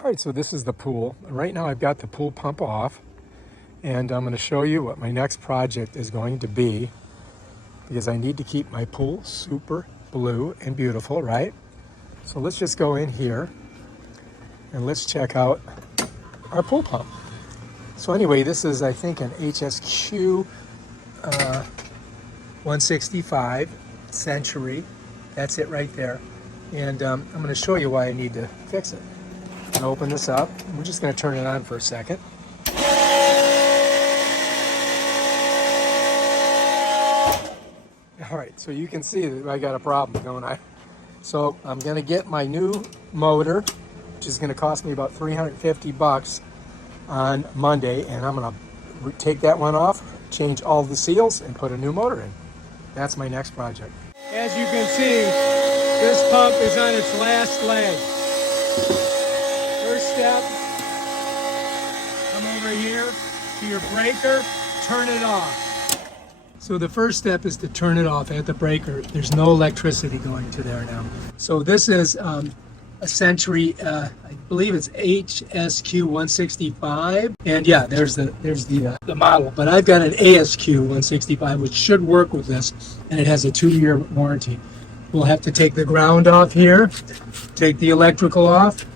All right, so this is the pool. Right now I've got the pool pump off, and I'm going to show you what my next project is going to be, because I need to keep my pool super blue and beautiful, right? So let's just go in here and let's check out our pool pump. So anyway, this is, I think, an ASQ165 Century. That's it right there. And I'm going to show you why I need to fix it. I'm going to open this up. We're just going to turn it on for a second. All right, so you can see that I got a problem, don't I? So I'm going to get my new motor, which is going to cost me about 350 bucks on Monday, and I'm going to take that one off, change all the seals, and put a new motor in. That's my next project. As you can see, this pump is on its last leg. First step, come over here to your breaker, turn it off. So the first step is to turn it off at the breaker. There's no electricity going to there now. So this is a Century, I believe it's ASQ165, and yeah, there's the model. But I've got an ASQ165, which should work with this, and it has a 2-year warranty. We'll have to take the ground off here, take the electrical off,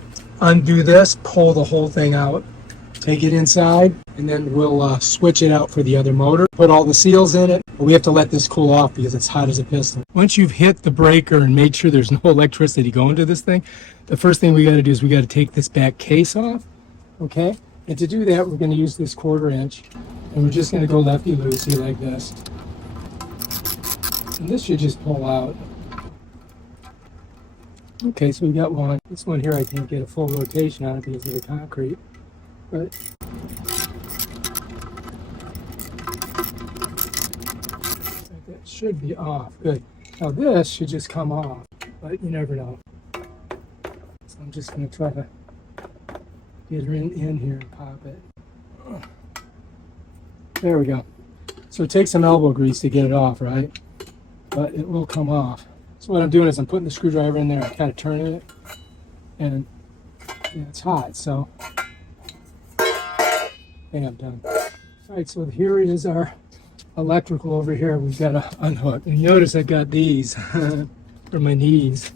undo this, pull the whole thing out, take it inside, and then we'll switch it out for the other motor, put all the seals in it. But we have to let this cool off because it's hot as a piston. Once you've hit the breaker and made sure there's no electricity going to this thing, the first thing we got to do is we got to take this back case off, okay? And to do that, we're going to use this 1/4 inch, and we're just going to go lefty-loosey like this. And this should just pull out. Okay, so we got one. This one here I can't get a full rotation on it because of the concrete, but that should be off. Good. Now this should just come off, but you never know. So I'm just going to try to get her in here and pop it. There we go. So it takes some elbow grease to get it off, right? But it will come off. So what I'm doing is I'm putting the screwdriver in there, I'm kind of turning it, and it's hot, so bam, I'm done. All right, so here is our electrical over here. We've got to unhook. And you notice I've got these for my knees.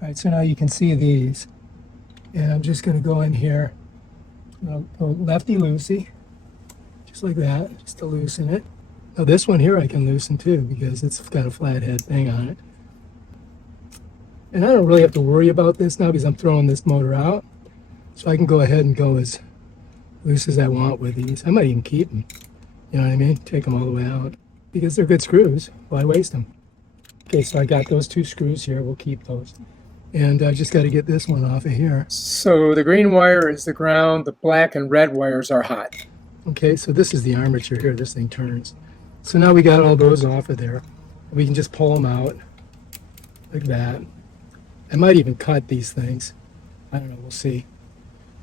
All right, so now you can see these. And I'm just going to go in here, go lefty-loosey, just like that, just to loosen it. Now this one here I can loosen too because it's got a flathead thing on it. And I don't really have to worry about this now because I'm throwing this motor out. So I can go ahead and go as loose as I want with these. I might even keep them. You know what I mean? Take them all the way out. Because they're good screws. Why waste them? Okay, so I got those 2 screws here. We'll keep those. And I just got to get this one off of here. So the green wire is the ground. The black and red wires are hot. Okay, so this is the armature here. This thing turns. So now we got all those off of there. We can just pull them out like that. I might even cut these things. I don't know, we'll see.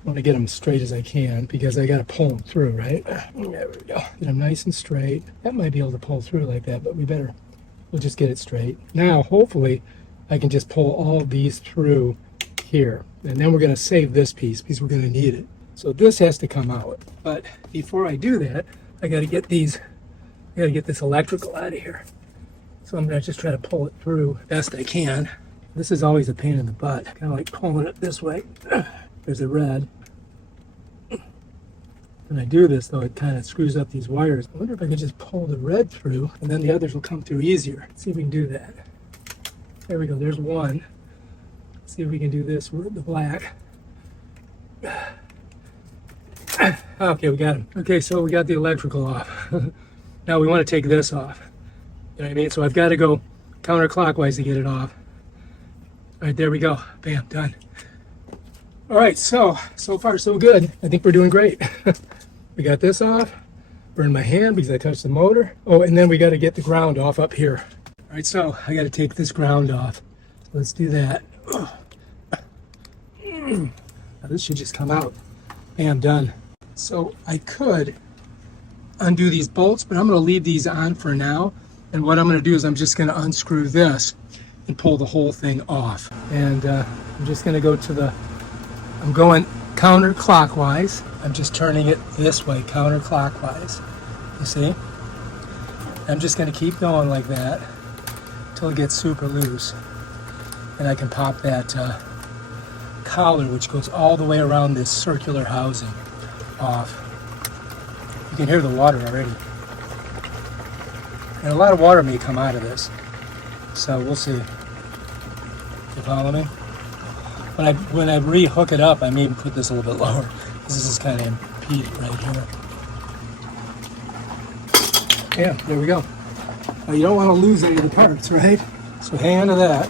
I want to get them straight as I can because I got to pull them through, right? There we go. Get them nice and straight. That might be able to pull through like that, but we'll just get it straight. Now, hopefully, I can just pull all these through here. And then we're going to save this piece because we're going to need it. So this has to come out. But before I do that, I got to get this electrical out of here. So I'm going to just try to pull it through best I can. This is always a pain in the butt, kind of like pulling it this way. There's a red. When I do this, though, it kind of screws up these wires. I wonder if I could just pull the red through, and then the others will come through easier. Let's see if we can do that. There we go, there's one. Let's see if we can do this with the black. Okay, we got him. Okay, so we got the electrical off. Now we want to take this off. You know what I mean? So I've got to go counterclockwise to get it off. All right, there we go. Bam, done. All right, so far so good. I think we're doing great. We got this off. Burned my hand because I touched the motor. Oh, and then we got to get the ground off up here. All right, so I got to take this ground off. So let's do that. Now this should just come out. Bam, done. So I could undo these bolts, but I'm going to leave these on for now. And what I'm going to do is I'm just going to unscrew this and pull the whole thing off. And I'm just going to go to I'm going counterclockwise. I'm just turning it this way, counterclockwise. You see? I'm just going to keep going like that until it gets super loose. And I can pop that collar, which goes all the way around this circular housing, off. You can hear the water already. And a lot of water may come out of this. So we'll see. You follow me? When I re-hook it up, I may even put this a little bit lower, because this is kind of impeded right here. Yeah, there we go. Now, you don't want to lose any of the parts, right? So hang on to that.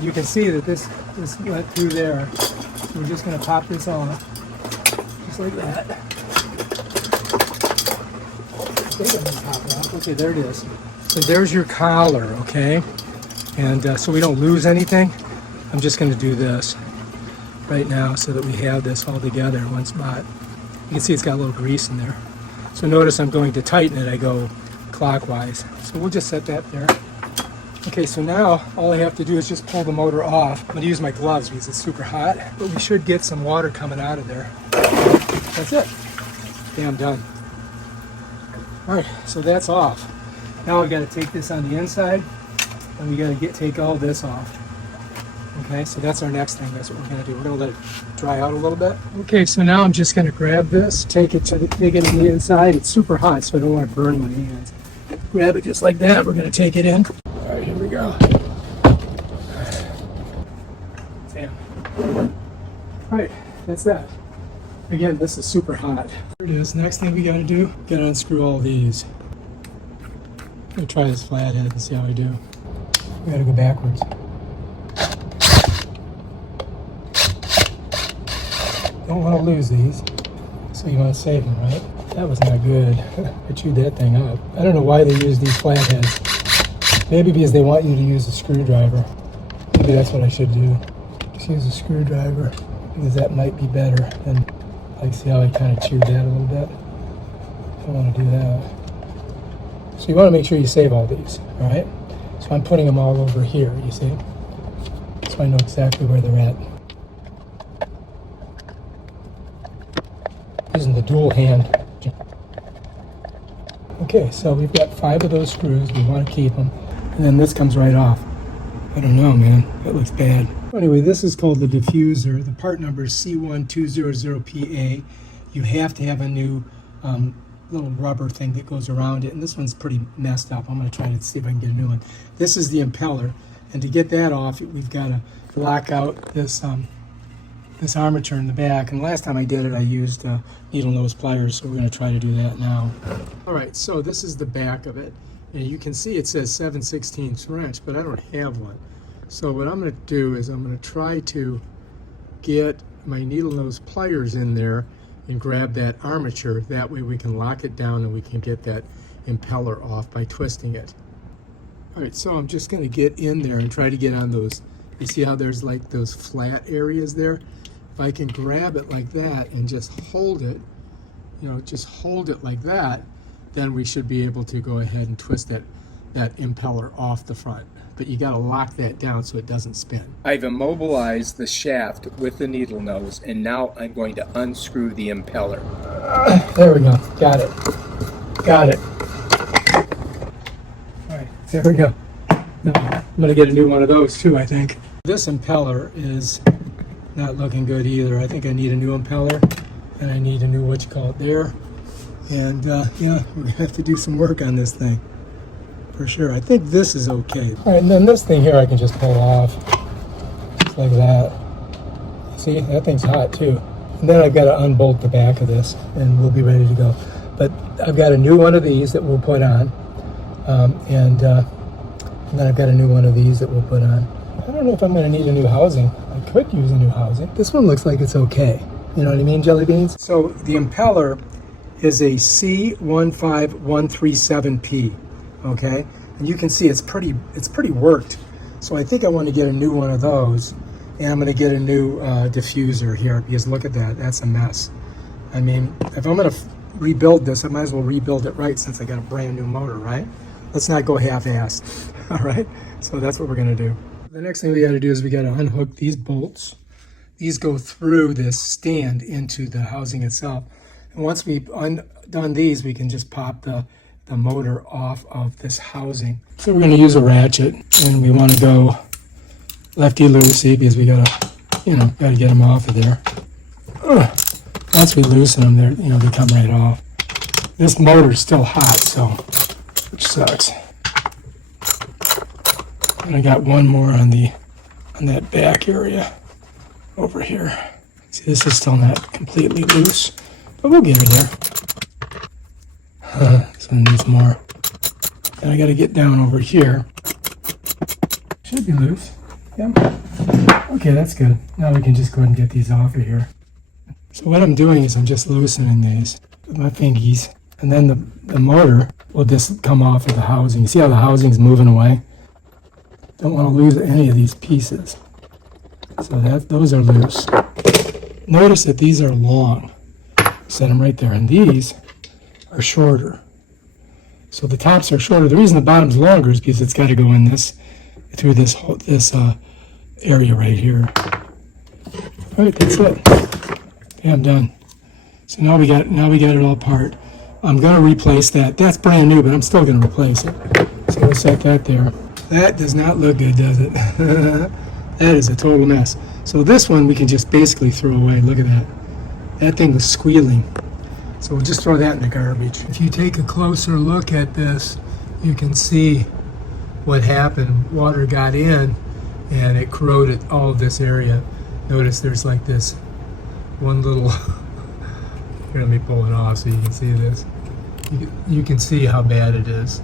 You can see that this went through there. So we're just going to pop this off, just like that. I think I'm going to pop it off. Okay, there it is. So there's your collar, okay? And so we don't lose anything. I'm just going to do this right now so that we have this all together in one spot. You can see it's got a little grease in there. So notice I'm going to tighten it. I go clockwise. So we'll just set that there. Okay, so now all I have to do is just pull the motor off. I'm going to use my gloves because it's super hot, but we should get some water coming out of there. That's it. Okay, I'm done. All right, so that's off. Now I've got to take this on the inside, and we got to take all this off. Okay, so that's our next thing. That's what we're going to do. We're going to let it dry out a little bit. Okay, so now I'm just going to grab this, take it on the inside. It's super hot, so I don't want to burn my hands. Grab it just like that. We're going to take it in. All right, here we go. Damn. All right, that's that. Again, this is super hot. Here it is. Next thing we got to do, got to unscrew all these. I'm going to try this flathead and see how I do. We got to go backwards. Don't want to lose these, so you want to save them, right? That was not good. I chewed that thing up. I don't know why they use these flatheads. Maybe because they want you to use a screwdriver. Maybe that's what I should do. Just use a screwdriver, because that might be better. And like, see how I kind of chewed that a little bit? I don't want to do that. So you want to make sure you save all these, all right? So I'm putting them all over here, you see? So I know exactly where they're at. Using the dual hand. Okay, so we've got 5 of those screws. We want to keep them. And then this comes right off. I don't know, man. That looks bad. Anyway, this is called the diffuser. The part number is C1200PA. You have to have a new little rubber thing that goes around it. And this one's pretty messed up. I'm going to try to see if I can get a new one. This is the impeller. And to get that off, we've got to lock out this this armature in the back. And last time I did it, I used needle nose pliers, so we're going to try to do that now. All right, so this is the back of it. And you can see it says 7/16 wrench, but I don't have one. So what I'm going to do is I'm going to try to get my needle nose pliers in there and grab that armature. That way we can lock it down and we can get that impeller off by twisting it. All right, so I'm just going to get in there and try to get on those. You see how there's like those flat areas there? If I can grab it like that and just hold it, just hold it like that, then we should be able to go ahead and twist that impeller off the front. But you got to lock that down so it doesn't spin. I've immobilized the shaft with the needle nose, and now I'm going to unscrew the impeller. There we go. Got it. Got it. All right, there we go. Now, I'm going to get a new one of those too, I think. This impeller is not looking good either. I think I need a new impeller, and I need a new there. And yeah, we're gonna have to do some work on this thing for sure. I think this is okay. All right, and then this thing here I can just pull off, just like that. See, that thing's hot too. And then I've got to unbolt the back of this, and we'll be ready to go. But I've got a new one of these that we'll put on, and then I've got a new one of these that we'll put on. I don't know if I'm going to need a new housing. I could use a new housing. This one looks like it's okay. You know what I mean, jelly beans? So the impeller is a C15137P, okay? And you can see it's pretty worked. So I think I want to get a new one of those, and I'm going to get a new diffuser here, because look at that, that's a mess. I mean, if I'm going to rebuild this, I might as well rebuild it right, since I got a brand new motor, right? Let's not go half-assed, all right? So that's what we're going to do. The next thing we got to do is we got to unhook these bolts. these go through this stand into the housing itself. And once we've done these, we can just pop the motor off of this housing. So we're going to use a ratchet, and we want to go lefty-loosey because we gotta get them off of there. Once we loosen them, they come right off. This motor's still hot, so which sucks. And I got one more on that back area over here. See, this is still not completely loose, but we'll get her there. This one needs more. And I got to get down over here. Should be loose. Yep. Okay, that's good. Now we can just go ahead and get these off of here. So what I'm doing is I'm just loosening these with my fingies, and then the motor will just come off of the housing. You see how the housing's moving away? Don't want to lose any of these pieces. So those are loose. Notice that these are long. Set them right there, and these are shorter. So the tops are shorter. The reason the bottom's longer is because it's got to go in through this area right here. All right, that's it. Okay, I'm done. So now we got it all apart. I'm going to replace that. That's brand new, but I'm still going to replace it. So we'll set that there. That does not look good, does it? That is a total mess. So this one we can just basically throw away. Look at that. That thing was squealing. So we'll just throw that in the garbage. If you take a closer look at this, you can see what happened. Water got in and it corroded all of this area. Notice there's like this one little, here, let me pull it off so you can see this. You can see how bad it is.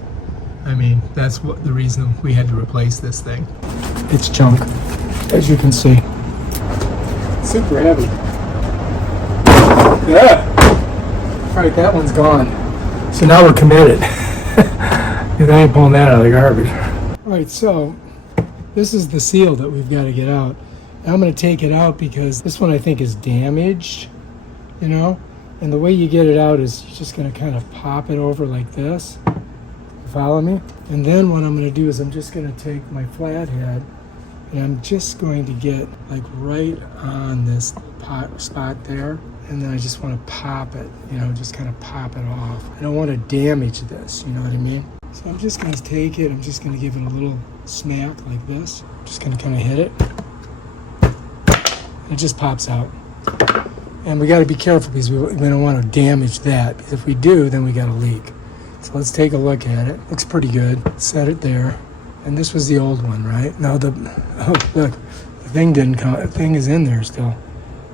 I mean, that's the reason we had to replace this thing. It's junk, as you can see. Super heavy. Yeah. All right, that one's gone. So now we're committed. Because I ain't pulling that out of the garbage. All right, so this is the seal that we've got to get out. And I'm going to take it out because this one I think is damaged, And the way you get it out is you're just going to kind of pop it over like this. Follow me? And then what I'm going to do is I'm just going to take my flathead and I'm just going to get like right on this spot there, and then I just want to pop it, just kind of pop it off. I don't want to damage this, you know what I mean? So I'm just going to take it, I'm just going to give it a little smack like this. Just going to kind of hit it. And it just pops out. And we got to be careful because we don't want to damage that, because if we do, then we got a leak. So let's take a look at it. Looks pretty good. Set it there. And this was the old one, right? No, look, the thing didn't come. The thing is in there still.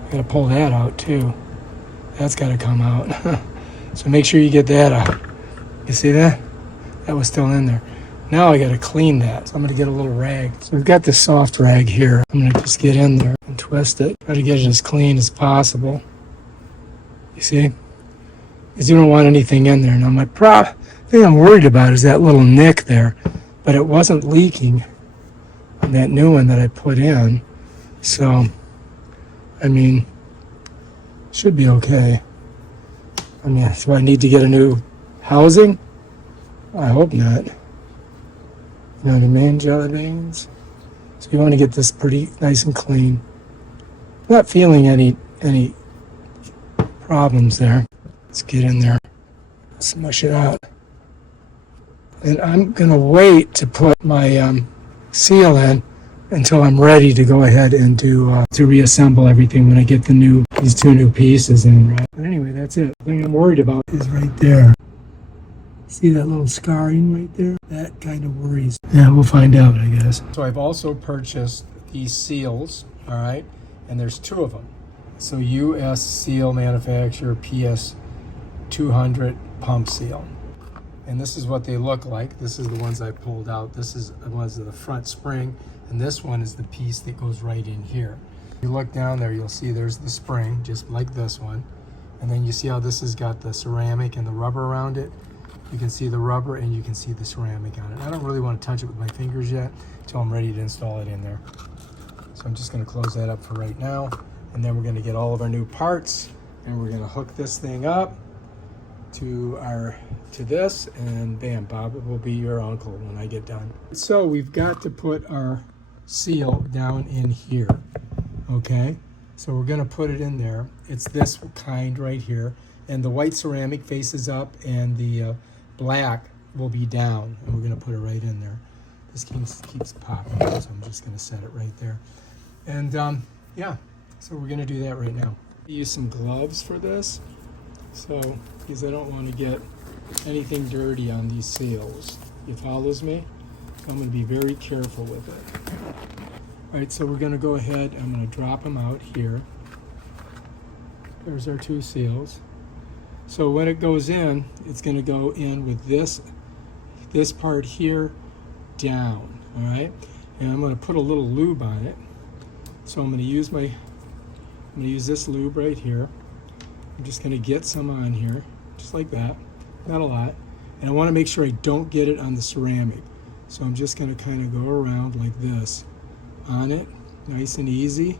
I gotta pull that out too. That's gotta come out. So make sure you get that out. You see that? That was still in there. Now I gotta clean that. So I'm gonna get a little rag. So we've got this soft rag here. I'm gonna just get in there and twist it. Try to get it as clean as possible. You see? Because you don't want anything in there. Now my thing I'm worried about is that little nick there, but it wasn't leaking on that new one that I put in. So, I mean, should be okay. I mean, do I need to get a new housing? I hope not. You know what I mean, jelly beans? So you want to get this pretty nice and clean. Not feeling any problems there. Let's get in there, smush it out. And I'm gonna wait to put my seal in until I'm ready to go ahead and to reassemble everything when I get these two new pieces in. Right? But anyway, that's it. The thing I'm worried about is right there. See that little scarring right there? That kind of worries. Yeah, we'll find out, I guess. So I've also purchased these seals, all right? And there's two of them. So US seal manufacturer PS 200 pump seal. And this is what they look like. This is the ones I pulled out. This is the ones of the front spring, and this one is the piece that goes right in here. If you look down there, you'll see there's the spring, just like this one. And then you see how this has got the ceramic and the rubber around it. You can see the rubber and you can see the ceramic on it. I don't really want to touch it with my fingers yet until I'm ready to install it in there. So I'm just going to close that up for right now. And then we're going to get all of our new parts and we're going to hook this thing up to this, and bam, Bob will be your uncle when I get done. So we've got to put our seal down in here, okay? So we're going to put it in there. It's this kind right here. And the white ceramic faces up and the black will be down. And we're going to put it right in there. This keeps popping, so I'm just going to set it right there. And yeah, so we're going to do that right now. Use some gloves for this. So, because I don't want to get anything dirty on these seals. You follows me? I'm going to be very careful with it. All right, so we're going to go ahead. I'm going to drop them out here. There's our two seals. So when it goes in, it's going to go in with this part here down. All right, and I'm going to put a little lube on it. So I'm going to use this lube right here. I'm just going to get some on here, just like that. Not a lot. And I want to make sure I don't get it on the ceramic. So I'm just going to kind of go around like this on it, nice and easy.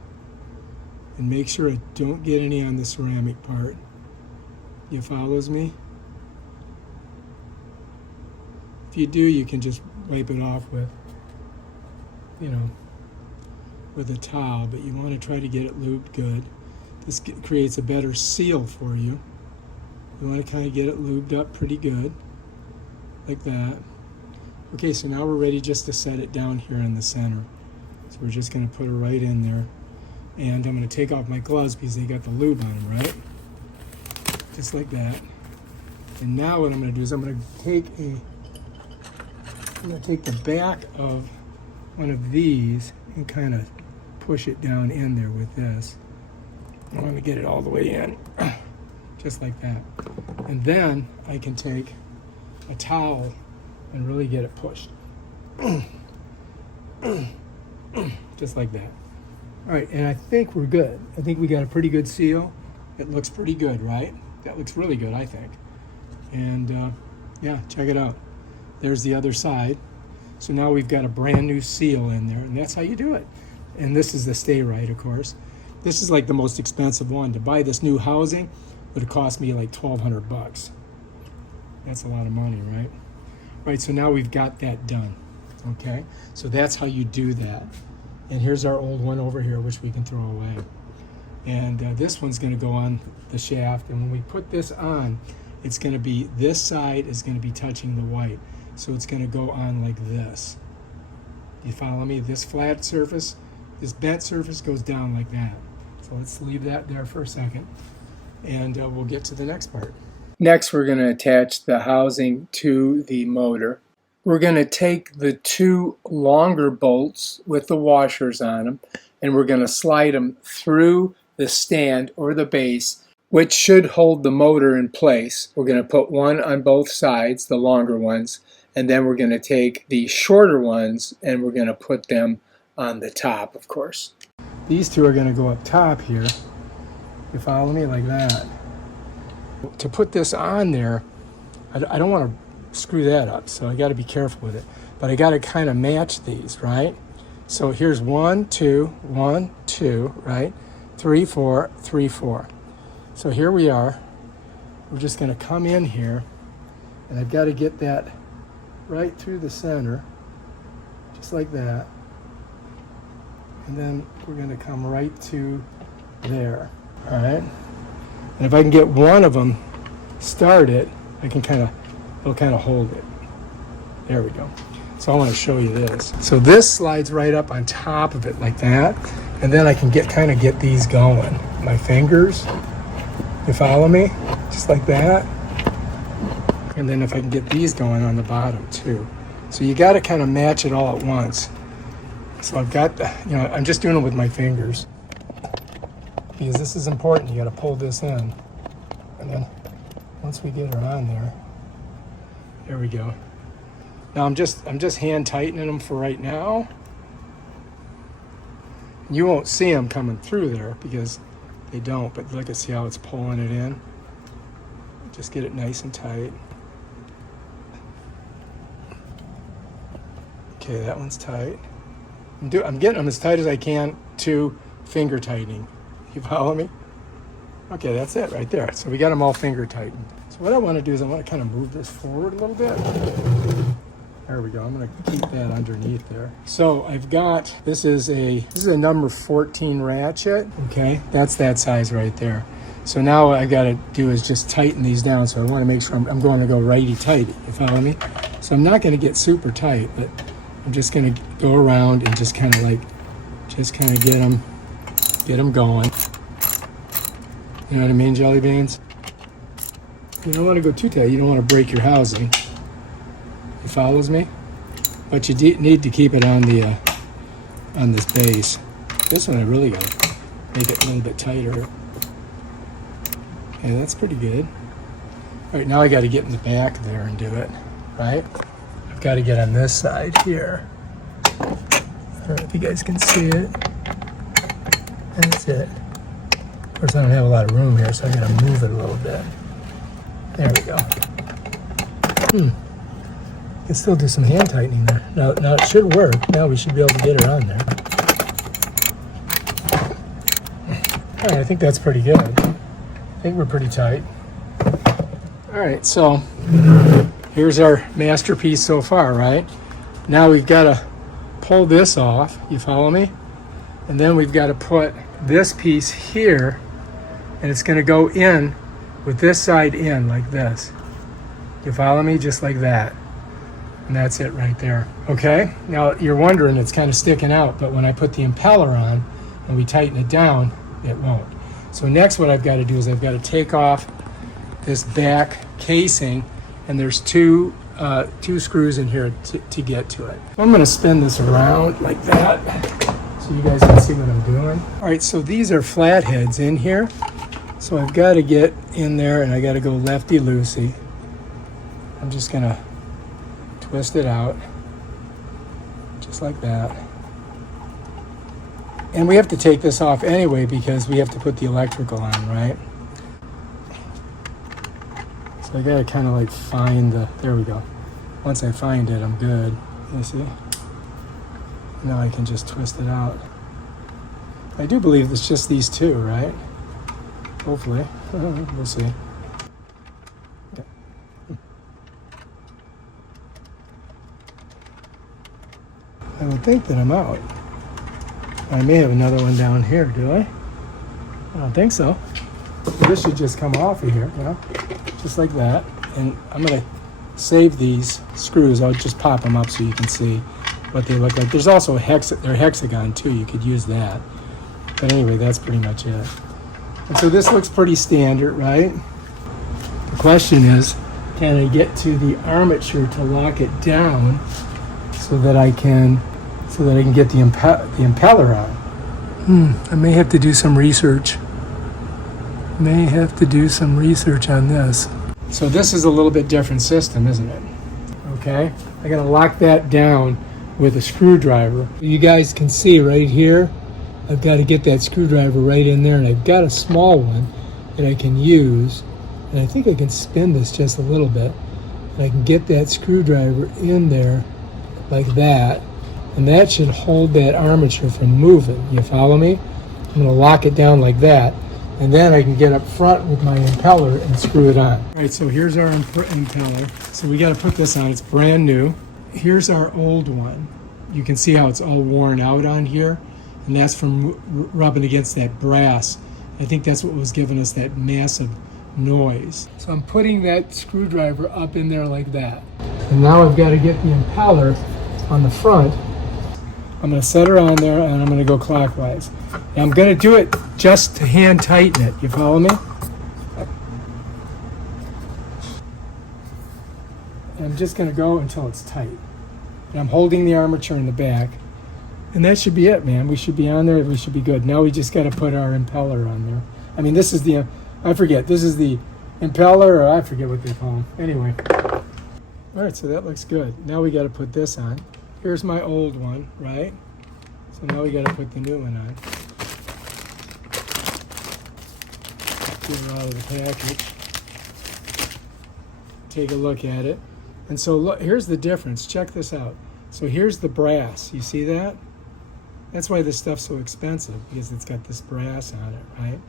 And make sure I don't get any on the ceramic part. You follows me? If you do, you can just wipe it off with, with a towel, but you want to try to get it lubed good. This creates a better seal for you. You want to kind of get it lubed up pretty good, like that. Okay, so now we're ready just to set it down here in the center. So we're just going to put it right in there. And I'm going to take off my gloves because they got the lube on them, right? Just like that. And now what I'm going to do is I'm going to take the back of one of these and kind of push it down in there with this. I want to get it all the way in, just like that. And then I can take a towel and really get it pushed. Just like that. All right, and I think we're good. I think we got a pretty good seal. It looks pretty good, right? That looks really good, I think. And yeah, check it out. There's the other side. So now we've got a brand new seal in there, and that's how you do it. And this is the Sta-Rite, of course. This is like the most expensive one. To buy this new housing would have cost me like $1,200. That's a lot of money, right? Right, so now we've got that done, okay? So that's how you do that. And here's our old one over here, which we can throw away. And this one's gonna go on the shaft, and when we put this on, it's gonna be, this side is gonna be touching the white. So it's gonna go on like this. You follow me? This flat surface, this bent surface goes down like that. So let's leave that there for a second, and we'll get to the next part. Next, we're gonna attach the housing to the motor. We're gonna take the two longer bolts with the washers on them, and we're gonna slide them through the stand or the base, which should hold the motor in place. We're gonna put one on both sides, the longer ones, and then we're gonna take the shorter ones and we're gonna put them on the top, of course. These two are gonna go up top here. You follow me? Like that. To put this on there, I don't want to screw that up, so I got to be careful with it. But I got to kind of match these, right? So here's 1, 2, 1, 2, right? 3, 4, 3, 4. So here we are. We're just going to come in here, and I've got to get that right through the center, just like that. And then we're going to come right to there, all right? And if I can get one of them started, I can it'll kind of hold it. There we go. So I want to show you this. So this slides right up on top of it like that, and then I can kind of get these going. My fingers, you follow me? Just like that. And then if I can get these going on the bottom too. So you got to kind of match it all at once. So I've got, I'm just doing it with my fingers. Because this is important, you got to pull this in. And then once we get her on there we go. Now I'm just hand tightening them for right now. You won't see them coming through there because they don't, but look at, see how it's pulling it in. Just get it nice and tight. Okay, that one's tight. I'm getting them as tight as I can to finger tightening. You follow me? Okay, that's it right there. So we got them all finger tightened. So what I want to do is I want to kind of move this forward a little bit. All There we go. I'm going to keep that underneath there. So I've got, this is a number 14 ratchet. Okay, that's that size right there. So now what I got to do is just tighten these down. So I want to make sure I'm going to go righty-tighty. You follow me? So I'm not going to get super tight, but I'm just going to go around and just kind of get them going. You know what I mean, jelly beans? You don't want to go too tight. You don't want to break your housing. It follows me? But you need to keep it on the on this base. This one I really got to make it a little bit tighter. Yeah, that's pretty good. All right, now I got to get in the back there and do it, right? I've got to get on this side here. I don't know if you guys can see it. That's it. Of course, I don't have a lot of room here, so I got to move it a little bit. There we go. You can still do some hand tightening there. Now it should work. Now we should be able to get her on there. All right, I think that's pretty good. I think we're pretty tight. All right, so here's our masterpiece so far, right? Now we've got to pull this off. You follow me? And then we've got to put this piece here, and it's going to go in with this side in like this. You follow me? Just like that. And that's it right there. Okay? Now you're wondering, it's kind of sticking out, but when I put the impeller on and we tighten it down, it won't. So next what I've got to do is I've got to take off this back casing, and there's two screws in here to get to it. I'm going to spin this around like that so you guys can see what I'm doing. All right, so these are flatheads in here. So I've got to get in there and I got to go lefty-loosey. I'm just going to twist it out just like that. And we have to take this off anyway because we have to put the electrical on, right? So I got to kind of like find the, there we go. Once I find it, I'm good. You see? Now I can just twist it out. I do believe it's just these two, right? Hopefully. We'll see. Okay. I would think that I'm out. I may have another one down here, do I? I don't think so. This should just come off of here, you know? Just like that. And I'm going to save these screws. I'll just pop them up so you can see what they look like. There's also they're hexagon too. You could use that. But anyway, that's pretty much it. And so this looks pretty standard, right? The question is, can I get to the armature to lock it down so that I can get the impeller on? I may have to do some research. May have to do some research on this. So this is a little bit different system, isn't it? Okay, I gotta lock that down with a screwdriver. You guys can see right here, I've got to get that screwdriver right in there, and I've got a small one that I can use, and I think I can spin this just a little bit, and I can get that screwdriver in there like that, and that should hold that armature from moving. You follow me? I'm going to lock it down like that, and then I can get up front with my impeller and screw it on. All right, so here's our impeller. So we got to put this on. It's brand new. Here's our old one. You can see how it's all worn out on here, and that's from rubbing against that brass. I think that's what was giving us that massive noise. So I'm putting that screwdriver up in there like that. And now I've got to get the impeller on the front. I'm going to set her on there, and I'm going to go clockwise. And I'm going to do it just to hand tighten it. You follow me? And I'm just going to go until it's tight. And I'm holding the armature in the back. And that should be it, man. We should be on there. We should be good. Now we just got to put our impeller on there. I mean, this is the, I forget. This is the impeller, or I forget what they call them. Anyway. All right, so that looks good. Now we got to put this on. Here's my old one, right? So now we got to put the new one on. Get it out of the package. Take a look at it. And so look, here's the difference. Check this out. So here's the brass. You see that? That's why this stuff's so expensive, because it's got this brass on it, right?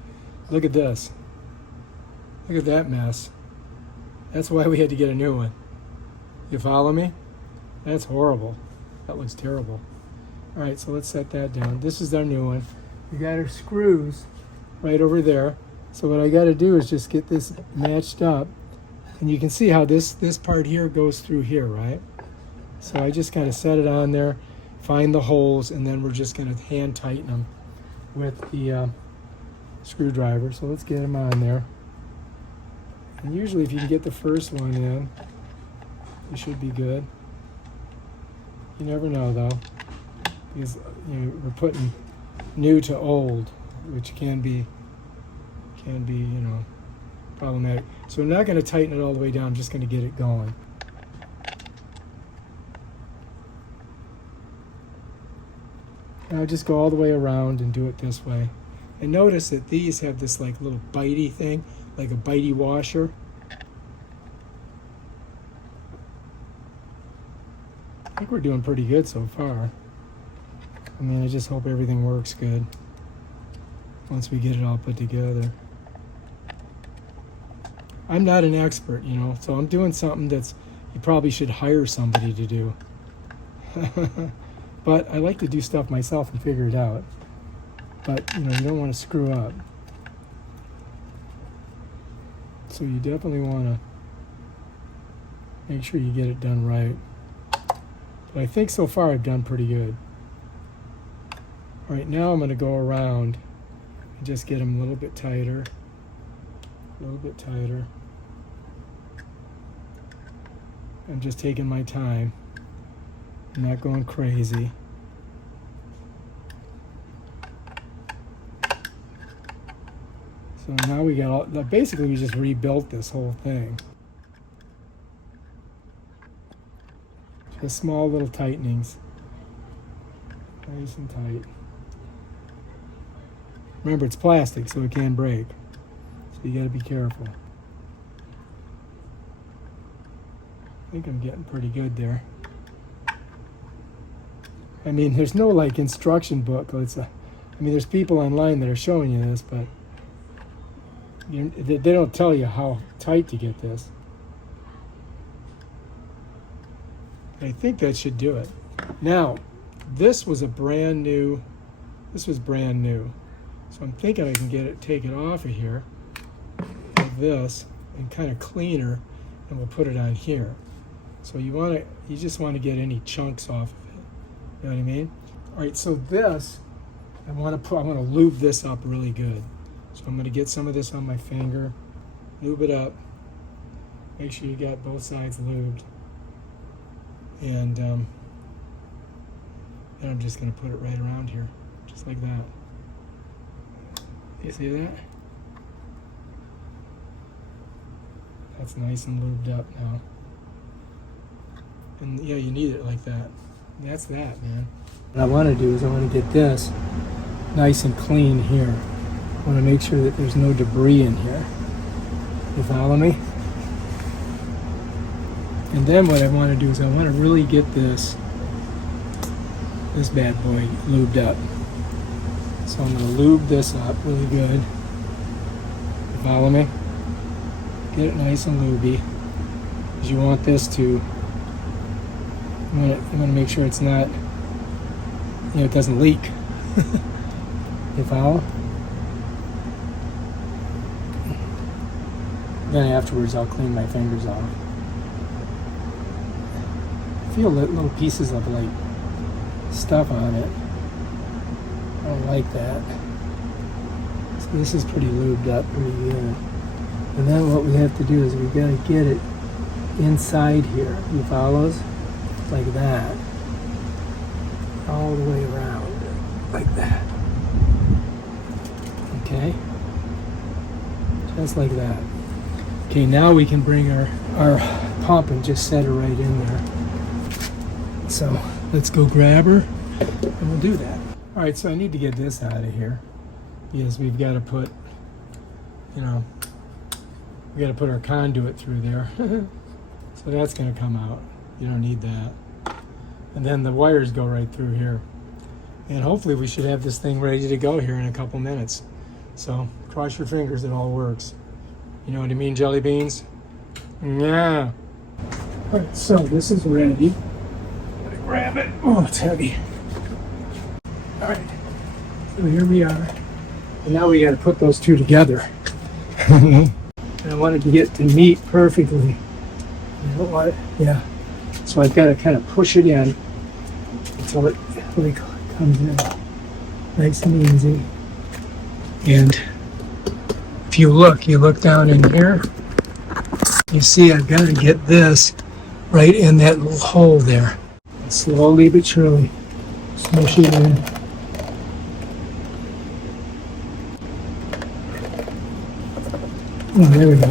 Look at this. Look at that mess. That's why we had to get a new one. You follow me? That's horrible. That looks terrible. All right, so let's set that down. This is our new one. We got our screws right over there. So what I got to do is just get this matched up. And you can see how this part here goes through here, right? So I just kind of set it on there, find the holes, and then we're just going to hand tighten them with the screwdriver. So let's get them on there. And usually if you can get the first one in, you should be good. You never know though, because we're putting new to old, which can be problematic. So I'm not going to tighten it all the way down, I'm just going to get it going. And I'll just go all the way around and do it this way. And notice that these have this like little bitey thing, like a bitey washer. I think we're doing pretty good so far. I mean, I just hope everything works good once we get it all put together. I'm not an expert, so I'm doing something that's you probably should hire somebody to do. But I like to do stuff myself and figure it out. But, you don't want to screw up. So you definitely want to make sure you get it done right. But I think so far I've done pretty good. All right, now I'm going to go around and just get them a little bit tighter. A little bit tighter. I'm just taking my time. I'm not going crazy. So now we got all, basically we just rebuilt this whole thing. Just small little tightenings. Nice and tight. Remember, it's plastic, so it can break. So you gotta be careful. I think I'm getting pretty good there. I mean, there's no like instruction book. There's people online that are showing you this, but they don't tell you how tight to get this. I think that should do it. Now, this was brand new. So I'm thinking I can take it off of here like this and kind of cleaner, and we'll put it on here. So you just want to get any chunks off of it. You know what I mean? All right, so this, I want to lube this up really good. So I'm going to get some of this on my finger, lube it up, make sure you got both sides lubed. And then I'm just going to put it right around here, just like that. You see that? That's nice and lubed up now. And yeah, you need it like that. And that's that, man. What I want to do is I want to get this nice and clean here. I want to make sure that there's no debris in here. You follow me? And then what I want to do is I want to really get this bad boy lubed up. So I'm going to lube this up really good. You follow me? Get it nice and lubey. Because you want this to, I'm going to make sure it's not, it doesn't leak. You follow? Then afterwards I'll clean my fingers off. I feel little pieces of like stuff on it. I don't like that. So this is pretty lubed up pretty good. And then what we have to do is we got to get it inside here. You follows? Like that. All the way around. Like that. Okay? Just like that. Okay, now we can bring our pump and just set her right in there. So let's go grab her and we'll do that. All right, so I need to get this out of here because we've got to put, we got to put our conduit through there. So that's going to come out. You don't need that. And then the wires go right through here. And hopefully we should have this thing ready to go here in a couple minutes. So cross your fingers it all works. You know what I mean, jelly beans? Yeah. All right, so this is ready. grab it. Oh, it's heavy. All right, so here we are. And now we got to put those two together. And I wanted to get to meet perfectly. I don't want it, yeah. So I've got to kind of push it in until it really comes in nice and easy. And if you look down in here, you see I've got to get this right in that little hole there. Slowly but surely smush it in. Oh, there we go.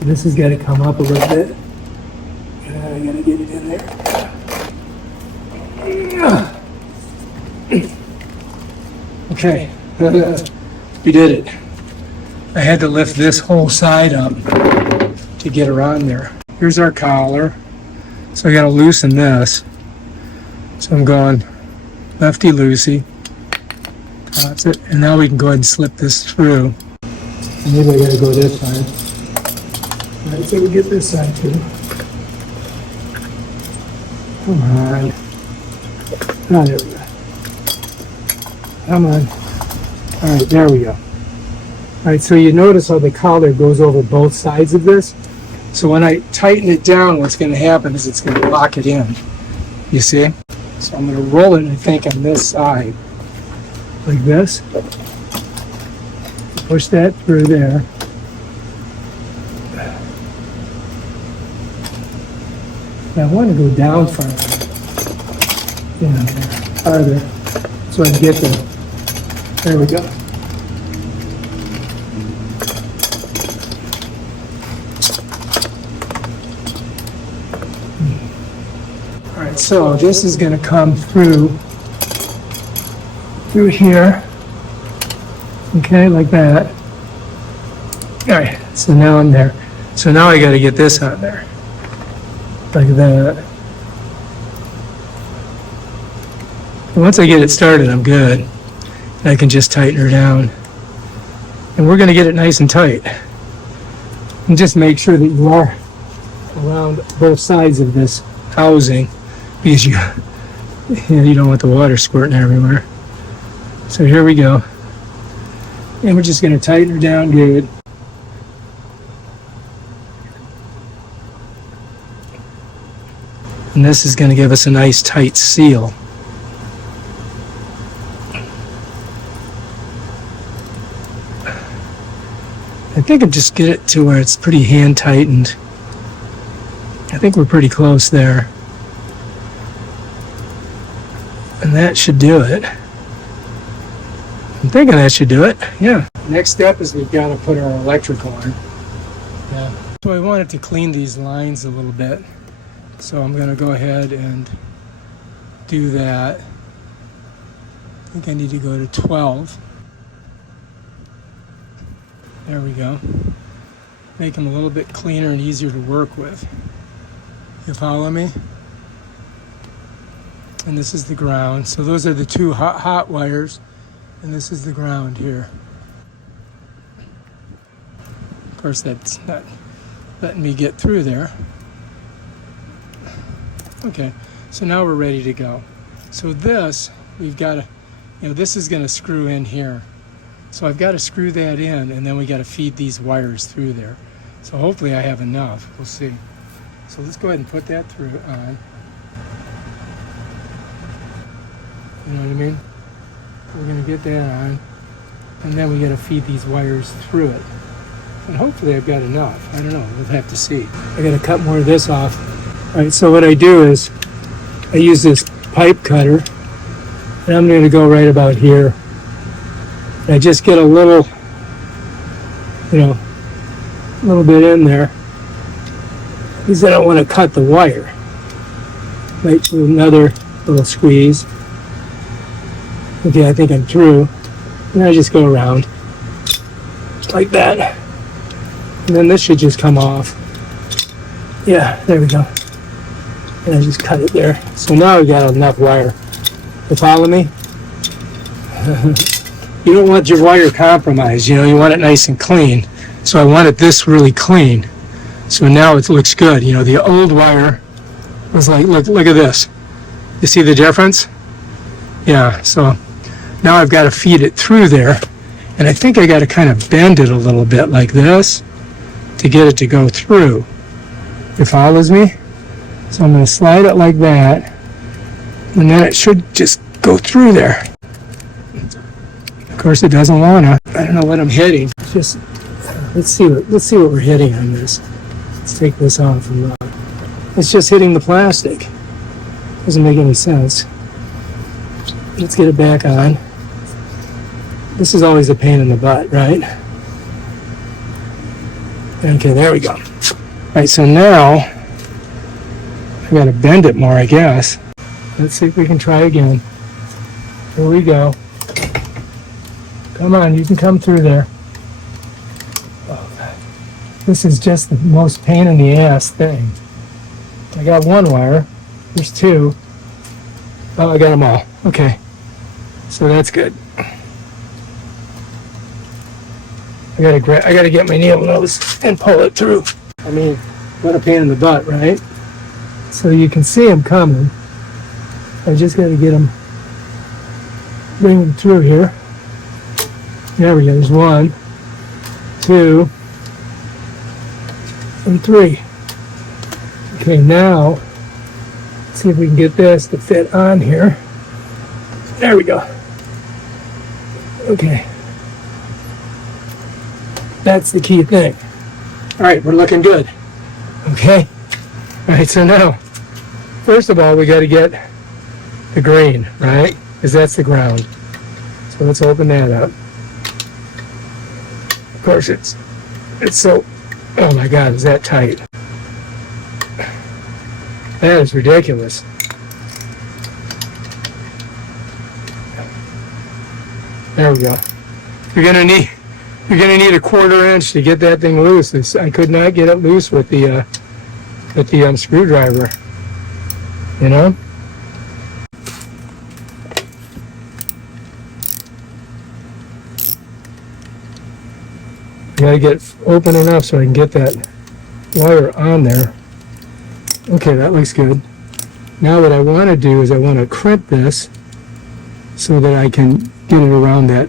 This has got to come up a little bit. I gotta get it in there. Okay, we did it. I had to lift this whole side up to get her on there. Here's our collar. So I gotta loosen this. So I'm going lefty-loosey. That's it. And now we can go ahead and slip this through. Maybe I gotta go this side. All right, so we get this side too. Come on. Oh, there we go. Come on. All right, there we go. All right, so you notice how the collar goes over both sides of this. So when I tighten it down, what's going to happen is it's going to lock it in. You see? So I'm going to roll it, I think, on this side. Like this. Push that through there. Now I want to go down farther. Yeah, farther. So I can get there. There we go. All right, so this is going to come through here. Okay, like that. All right, so now I'm there. So now I got to get this on there. Like that. And once I get it started, I'm good. And I can just tighten her down. And we're going to get it nice and tight. And just make sure that you are around both sides of this housing, because you don't want the water squirting everywhere. So here we go. And we're just going to tighten her down good. And this is going to give us a nice tight seal. I think I'll just get it to where it's pretty hand tightened. I think we're pretty close there. And that should do it. I'm thinking that should do it, yeah. Next step is we've got to put our electrical on. Yeah. So I wanted to clean these lines a little bit. So I'm going to go ahead and do that. I think I need to go to 12. There we go. Make them a little bit cleaner and easier to work with. You follow me? And this is the ground. So those are the two hot wires, and this is the ground here. Of course, that's not letting me get through there. Okay, so now we're ready to go. So this, we've got to, this is going to screw in here. So I've got to screw that in, and then we got to feed these wires through there. So hopefully I have enough. We'll see. So let's go ahead and put that through on. You know what I mean? We're going to get that on, and then we got to feed these wires through it. And hopefully I've got enough. I don't know. We'll have to see. I got to cut more of this off. All right, so what I do is I use this pipe cutter, and I'm going to go right about here. And I just get a little, a little bit in there, because I don't want to cut the wire. Right, with another little squeeze. Okay, I think I'm through. And I just go around like that. And then this should just come off. Yeah, there we go. And I just cut it there. So now we got enough wire. You follow me? You don't want your wire compromised, you want it nice and clean. So I wanted this really clean. So now it looks good. The old wire was like, look at this. You see the difference? Yeah, so now I've got to feed it through there. And I think I got to kind of bend it a little bit like this to get it to go through. It follows me? So I'm going to slide it like that. And then it should just go through there. Of course, it doesn't want to. I don't know what I'm hitting. It's just, let's see what we're hitting on this. Let's take this off. It's just hitting the plastic. Doesn't make any sense. Let's get it back on. This is always a pain in the butt, right? Okay, there we go. All right, so now I got to bend it more, I guess. Let's see if we can try again. Here we go. Come on, you can come through there. Oh, this is just the most pain in the ass thing. I got one wire. There's two. Oh, I got them all. Okay. So that's good. I gotta get my needle nose and pull it through. I mean, what a pain in the butt, right? So you can see them coming. I just gotta get them, bring them through here. There we go. There's 1, 2, and 3. Okay, now let's see if we can get this to fit on here. There we go. Okay. That's the key thing. All right, we're looking good. Okay. All right, so now, first of all, we got to get the green, right? Because that's the ground. So let's open that up. Of course, it's so, oh my God, is that tight? That is ridiculous. There we go. You're gonna need a 1/4 inch to get that thing loose. I could not get it loose with the screwdriver. You know. Gotta get open enough so I can get that wire on there. Okay, that looks good. Now what I want to do is I want to crimp this so that I can get it around that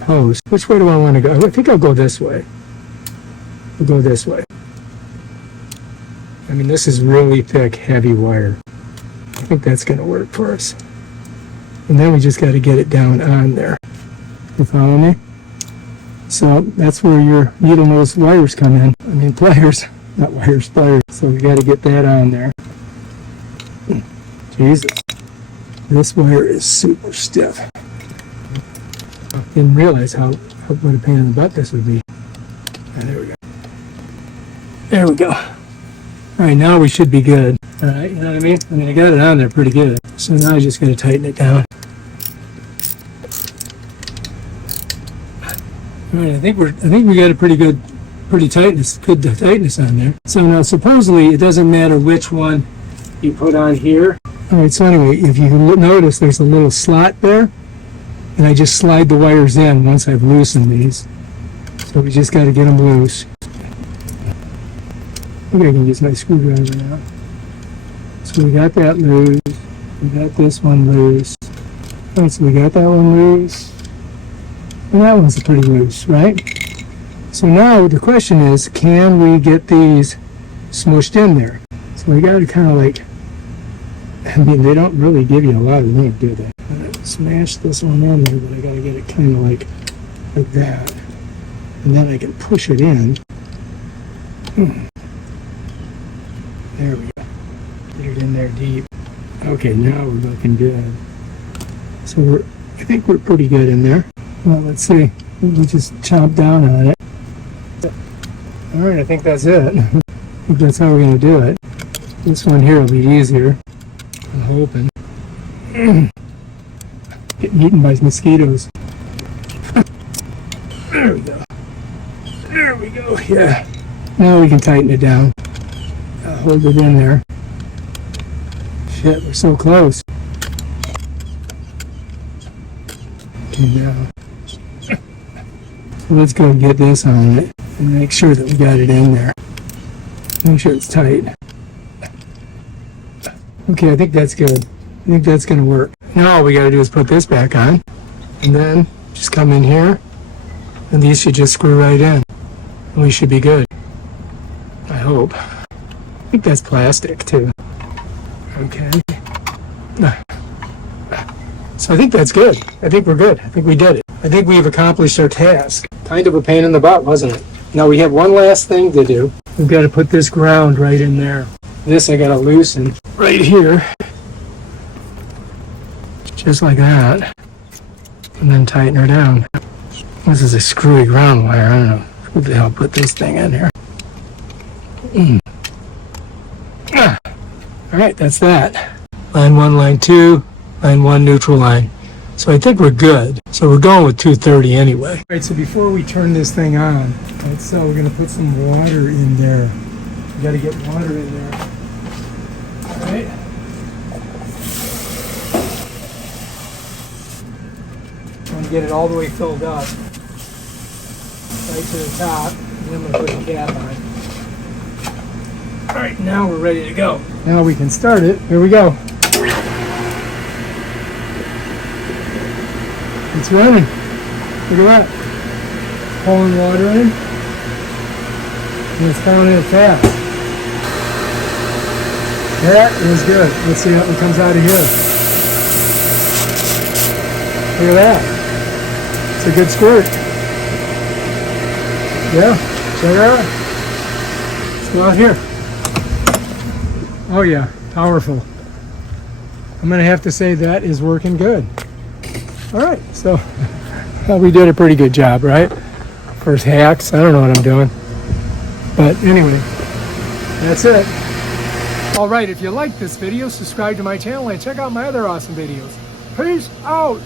post. Which way do I want to go? I think I'll go this way. I'll go this way. I mean, this is really thick, heavy wire. I think that's going to work for us. And then we just got to get it down on there. You follow me? So that's where your needle nose wires come in. I mean, pliers. Not wires, pliers. So we got to get that on there. Jesus. This wire is super stiff. Didn't realize what a pain in the butt this would be. There we go. There we go. All right, now we should be good. All right, you know what I mean? I mean, I got it on there pretty good. So now I just got to tighten it down. All right, I think we got a good tightness on there. So now supposedly it doesn't matter which one you put on here. All right, so anyway, if you notice, there's a little slot there. And I just slide the wires in once I've loosened these. So we just got to get them loose. I think I can use my screwdriver now. So we got that loose. We got this one loose. All right, so we got that one loose. And that one's pretty loose, right? So now the question is, can we get these smushed in there? So we got to kind of like, I mean, they don't really give you a lot of room, do they? Smash this one in there, but I gotta get it kind of like that, and then I can push it in. There we go. Get it in there deep. Okay, now we're looking good. So I think we're pretty good in there. Well, let's see. We'll just chomp down on it. All right, I think that's it. I think that's how we're gonna do it. This one here will be easier. I'm hoping. Getting eaten by mosquitoes. There we go. There we go. Yeah. Now we can tighten it down. Hold it in there. Shit, we're so close. Okay, now. So let's go get this on it and make sure that we got it in there. Make sure it's tight. Okay, I think that's good. I think that's gonna work. Now all we gotta do is put this back on, and then just come in here, and these should just screw right in. And we should be good. I hope. I think that's plastic too. Okay. So I think that's good. I think we're good. I think we did it. I think we've accomplished our task. Kind of a pain in the butt, wasn't it? Now we have one last thing to do. We've got to put this ground right in there. This I got to loosen right here. Just like that. And then tighten her down. This is a screwy ground wire. I don't know who the hell put this thing in here. All right, that's that. Line 1, line 2, line 1, neutral line. So I think we're good. So we're going with 230 anyway. All right, so before we turn this thing on, so we're gonna put some water in there. We gotta get water in there. All right. I'm gonna get it all the way filled up. Right to the top, and then I'm gonna put the cap on. All right, now we're ready to go. Now we can start it. Here we go. It's running. Look at that. Pouring water in. And it's coming in fast. That is good. Let's see what comes out of here. Look at that. It's a good squirt. Yeah, check it out. Let's go out here. Oh yeah, powerful. I'm gonna have to say that is working good. All right, so well, we did a pretty good job, right? First hacks, I don't know what I'm doing. But anyway, that's it. All right, if you like this video, subscribe to my channel and check out my other awesome videos. Peace out.